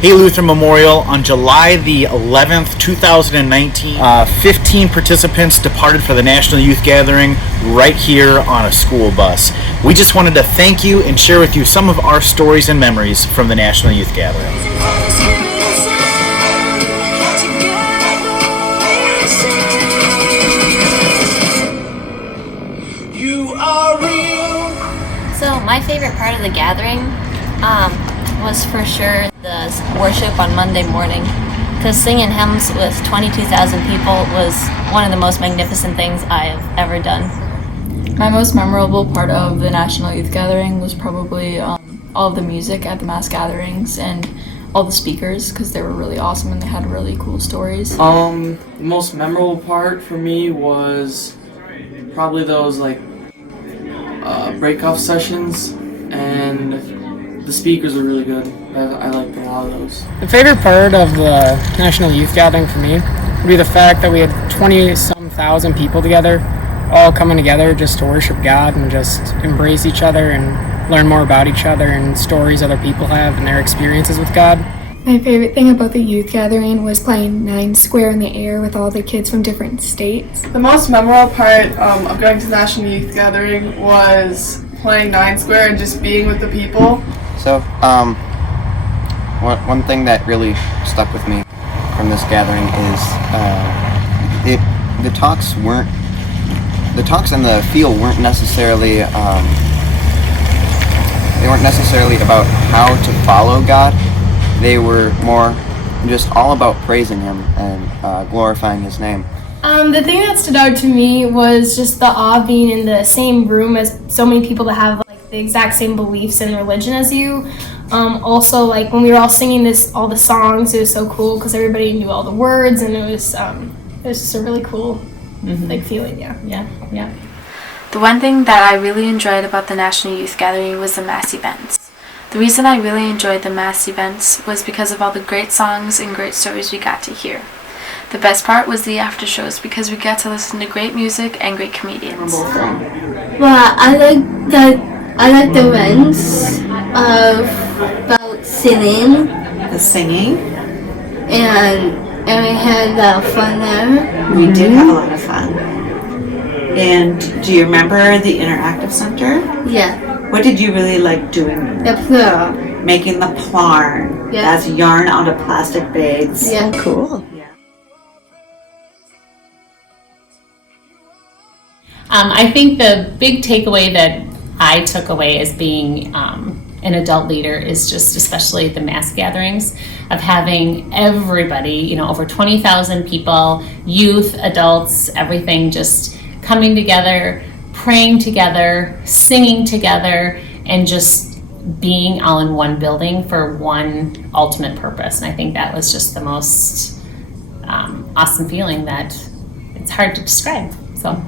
Hey Lutheran Memorial, on July the 11th, 2019, 15 participants departed for the National Youth Gathering right here on a school bus. We just wanted to thank you and share with you some of our stories and memories from the National Youth Gathering. So my favorite part of the gathering was for sure the worship on Monday morning, because singing hymns with 22,000 people was one of the most magnificent things I have ever done. My most memorable part of the National Youth Gathering was probably all of the music at the mass gatherings and all the speakers, because they were really awesome and they had really cool stories. The most memorable part for me was probably those break-off sessions, and the speakers were really good. I liked a lot of those. The favorite part of the National Youth Gathering for me would be the fact that we had 20-some thousand people together, all coming together just to worship God and just embrace each other and learn more about each other and stories other people have and their experiences with God. My favorite thing about the youth gathering was playing 9 Square in the air with all the kids from different states. The most memorable part of going to the National Youth Gathering was playing 9 Square and just being with the people. So, one thing that really stuck with me from this gathering is the talks and the feel weren't necessarily about how to follow God. They were more just all about praising Him and glorifying His name. The thing that stood out to me was just the awe of being in the same room as so many people that have the exact same beliefs and religion as you. Also, when we were all singing all the songs, it was so cool because everybody knew all the words, and it was just a really cool feeling. Yeah. The one thing that I really enjoyed about the National Youth Gathering was the mass events. The reason I really enjoyed the mass events was because of all the great songs and great stories we got to hear. The best part was the after shows because we got to listen to great music and great comedians. Well, I like the events about singing. The singing? And we had a lot of fun there. We did have a lot of fun. And do you remember the Interactive Center? Yeah. What did you really like doing? The plarn. Making the plarn. Yeah. That's yarn out of plastic bags. Yeah. Cool. I think the big takeaway that I took away as being an adult leader is just especially the mass gatherings of having everybody, over 20,000 people, youth, adults, everything just coming together, praying together, singing together, and just being all in one building for one ultimate purpose. And I think that was just the most awesome feeling that it's hard to describe. So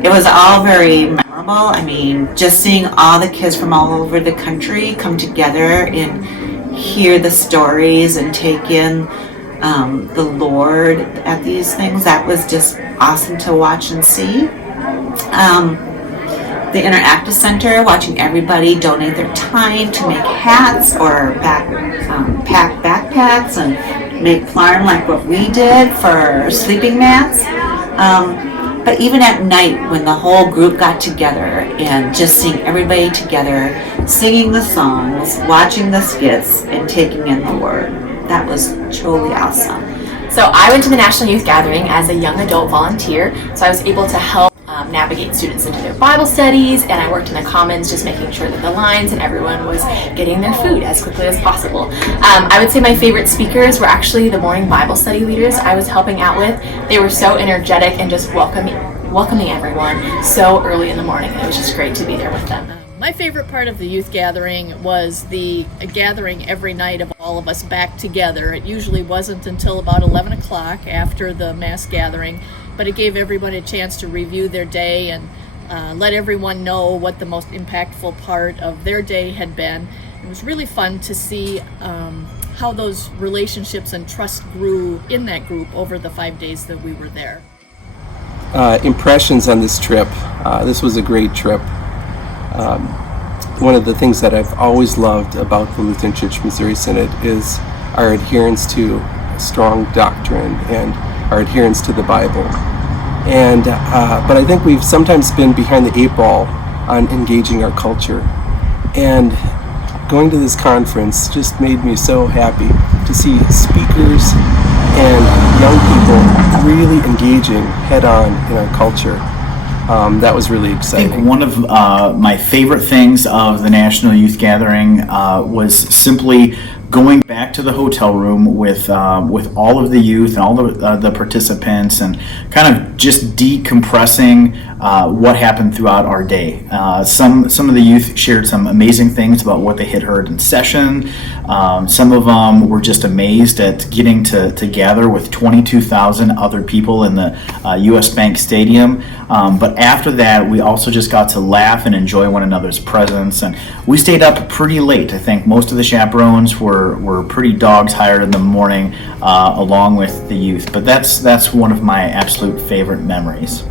it was all very memorable. I mean, just seeing all the kids from all over the country come together and hear the stories and take in the Lord at these things, that was just awesome to watch and see. The Interactive Center, watching everybody donate their time to make hats or pack backpacks and make plarn like what we did for sleeping mats. But even at night when the whole group got together and just seeing everybody together, singing the songs, watching the skits, and taking in the Word, that was truly awesome. So I went to the National Youth Gathering as a young adult volunteer, so I was able to help navigate students into their Bible studies, and I worked in the Commons just making sure that the lines and everyone was getting their food as quickly as possible. I would say my favorite speakers were actually the morning Bible study leaders I was helping out with. They were so energetic and just welcoming everyone so early in the morning. It was just great to be there with them. My favorite part of the youth gathering was the gathering every night of all of us back together. It usually wasn't until about 11 o'clock after the mass gathering, but it gave everyone a chance to review their day and let everyone know what the most impactful part of their day had been. It was really fun to see how those relationships and trust grew in that group over the 5 days that we were there. Impressions on this trip. This was a great trip. one of the things that I've always loved about the Lutheran Church Missouri Synod is our adherence to strong doctrine and our adherence to the Bible. And but I think we've sometimes been behind the 8 ball on engaging our culture. And going to this conference just made me so happy to see speakers and young people really engaging head-on in our culture. That was really exciting. I think one of my favorite things of the National Youth Gathering was simply going back to the hotel room with all of the youth and all the participants, and kind of just decompressing what happened throughout our day. Some of the youth shared some amazing things about what they had heard in session. Some of them were just amazed at getting to gather with 22,000 other people in the U.S. Bank Stadium. But after that, we also just got to laugh and enjoy one another's presence. And we stayed up pretty late. I think most of the chaperones were pretty dogs hired in the morning, along with the youth. But that's one of my absolute favorite memories.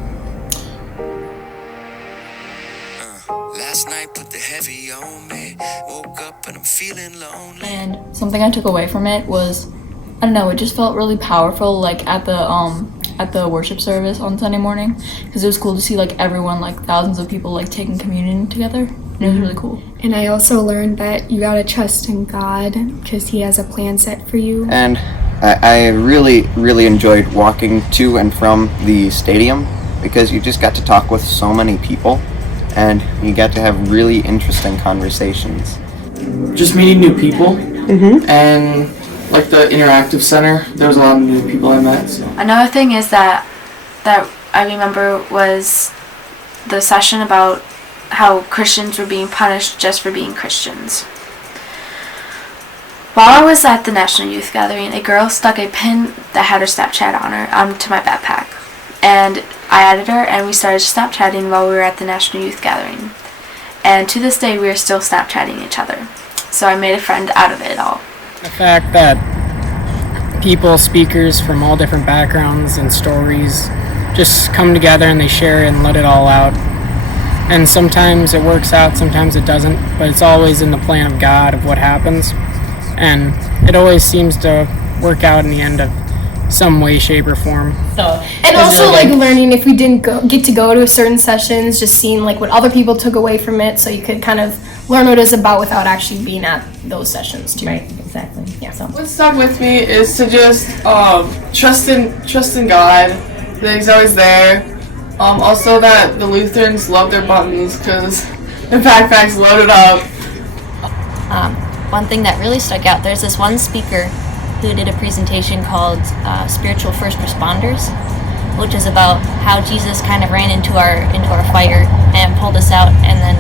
Last night put the heavy on me. Woke up and I'm feeling lonely. And something I took away from it was, I don't know, it just felt really powerful, like at the worship service on Sunday morning, because it was cool to see like everyone, like thousands of people, like taking communion together. And it was really cool. And I also learned that you gotta trust in God because He has a plan set for you. And I really enjoyed walking to and from the stadium, because you just got to talk with so many people and you got to have really interesting conversations. Just meeting new people, and like the interactive center, there was a lot of new people I met. So. Another thing is that I remember was the session about how Christians were being punished just for being Christians. While I was at the National Youth Gathering, a girl stuck a pin that had her Snapchat on her onto my backpack. And I added her, and we started Snapchatting while we were at the National Youth Gathering. And to this day, we are still Snapchatting each other. So I made a friend out of it all. The fact that people, speakers from all different backgrounds and stories just come together and they share and let it all out. And sometimes it works out, sometimes it doesn't, but it's always in the plan of God of what happens. And it always seems to work out in the end of some way, shape, or form. And also like learning, if we didn't get to go to certain sessions, just seeing like what other people took away from it, so you could kind of learn what it's about without actually being at those sessions too. Right, exactly. Yeah. So what stuck with me is to just trust in God, that He's always there. Also that the Lutherans love their buttons because their backpacks loaded up. one thing that really stuck out, there's this one speaker who did a presentation called Spiritual First Responders, which is about how Jesus kind of ran into our fire and pulled us out, and then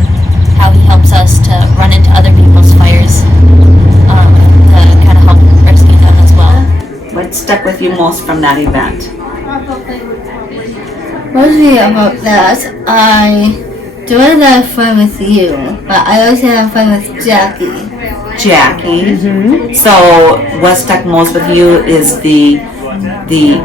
how He helps us to run into other people's fires to kind of help rescue them as well. What stuck with you most from that event? Mostly about that, I do a lot of fun with you, but I also have fun with Jackie. So what stuck most with you is the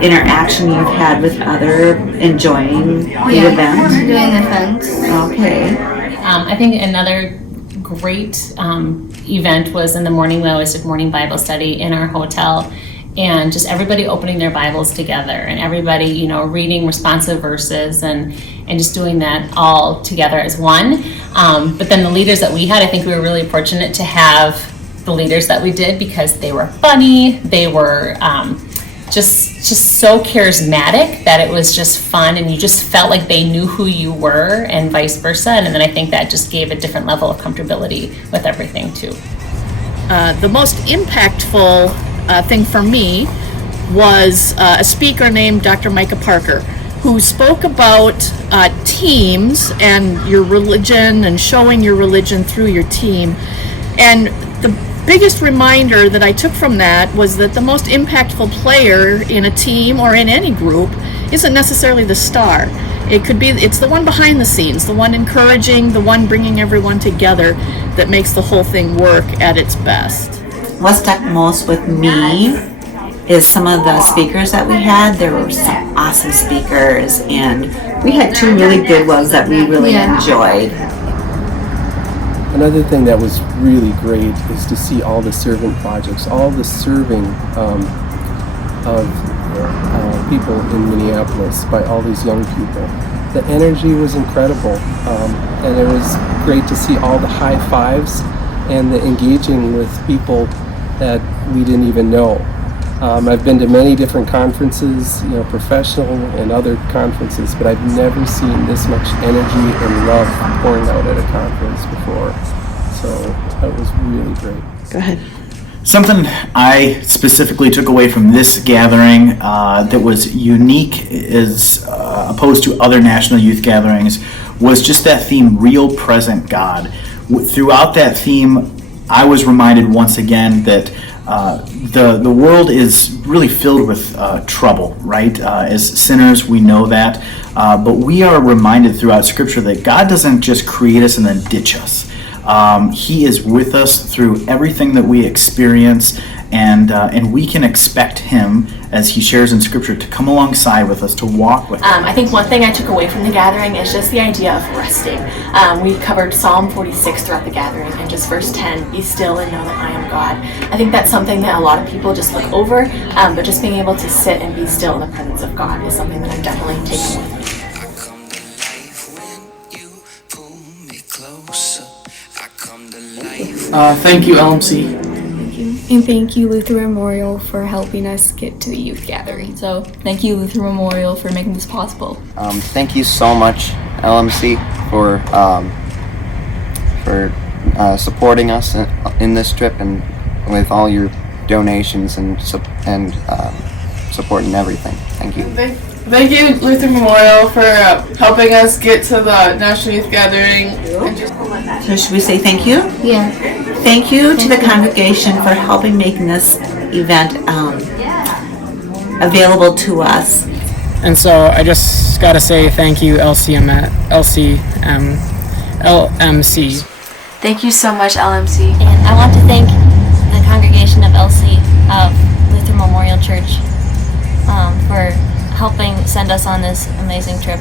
interaction you've had with other enjoying the event? Doing events. Okay. I think another great event was in the morning. We always did morning Bible study in our hotel, and just everybody opening their Bibles together, and everybody, reading responsive verses, and just doing that all together as one. But then the leaders that we had, I think we were really fortunate to have the leaders that we did, because they were funny, they were just so charismatic that it was just fun, and you just felt like they knew who you were, and vice versa. And then I think that just gave a different level of comfortability with everything too. The most impactful thing for me was a speaker named Dr. Micah Parker, who spoke about teams and your religion and showing your religion through your team. And the biggest reminder that I took from that was that the most impactful player in a team or in any group isn't necessarily the star. It's the one behind the scenes, the one encouraging, the one bringing everyone together, that makes the whole thing work at its best. What stuck most with me is some of the speakers that we had. There were some awesome speakers, and we had two really good ones that we really enjoyed. Another thing that was really great is to see all the servant projects, all the serving of people in Minneapolis by all these young people. The energy was incredible, and it was great to see all the high fives and the engaging with people that we didn't even know. I've been to many different conferences, professional and other conferences, but I've never seen this much energy and love pouring out at a conference before. So that was really great. Go ahead. Something I specifically took away from this gathering that was unique as opposed to other National Youth Gatherings was just that theme, Real Present God. Throughout that theme, I was reminded once again that the world is really filled with trouble, right? As sinners, we know that. But we are reminded throughout Scripture that God doesn't just create us and then ditch us. He is with us through everything that we experience, and we can expect Him, as He shares in Scripture, to come alongside with us, to walk with us. I think one thing I took away from the gathering is just the idea of resting. We covered Psalm 46 throughout the gathering, and just verse 10, be still and know that I am God. I think that's something that a lot of people just look over, but just being able to sit and be still in the presence of God is something that I'm definitely taking with me. Thank you, LMC. And thank you, Luther Memorial, for helping us get to the youth gathering. So thank you, Luther Memorial, for making this possible. Thank you so much, LMC, for supporting us in this trip and with all your donations and support and everything. Thank you. Thank you, Luther Memorial, for helping us get to the National Youth Gathering. So should we say thank you? Yeah. Thank you to the congregation for helping making this event available to us. And so I just got to say thank you, LMC. Thank you so much, LMC. And I want to thank the congregation of Luther Memorial Church for helping send us on this amazing trip,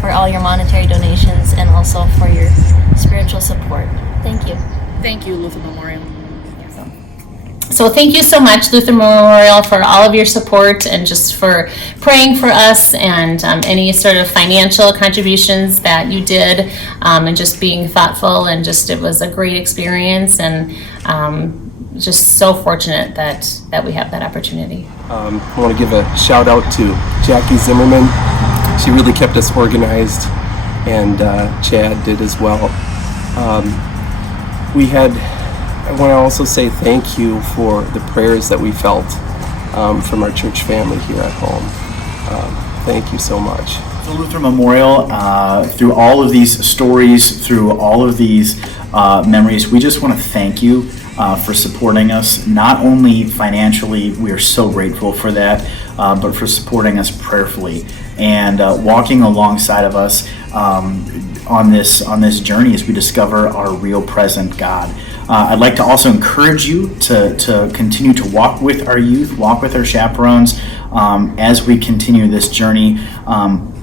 for all your monetary donations and also for your spiritual support. Thank you. Thank you, Luther Memorial. So thank you so much, Luther Memorial, for all of your support and just for praying for us and any sort of financial contributions that you did, and just being thoughtful, and just it was a great experience, and just so fortunate that we have that opportunity. I want to give a shout out to Jackie Zimmerman. She really kept us organized, and Chad did as well. I want to also say thank you for the prayers that we felt from our church family here at home. Thank you so much. The Luther Memorial, through all of these stories, through all of these memories, we just want to thank you for supporting us, not only financially, we are so grateful for that, but for supporting us prayerfully and walking alongside of us on this journey as we discover our real present God. I'd like to also encourage you to continue to walk with our youth, walk with our chaperones as we continue this journey,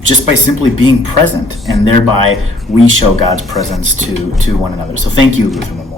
just by simply being present, and thereby we show God's presence to one another. So thank you, Luther Memorial.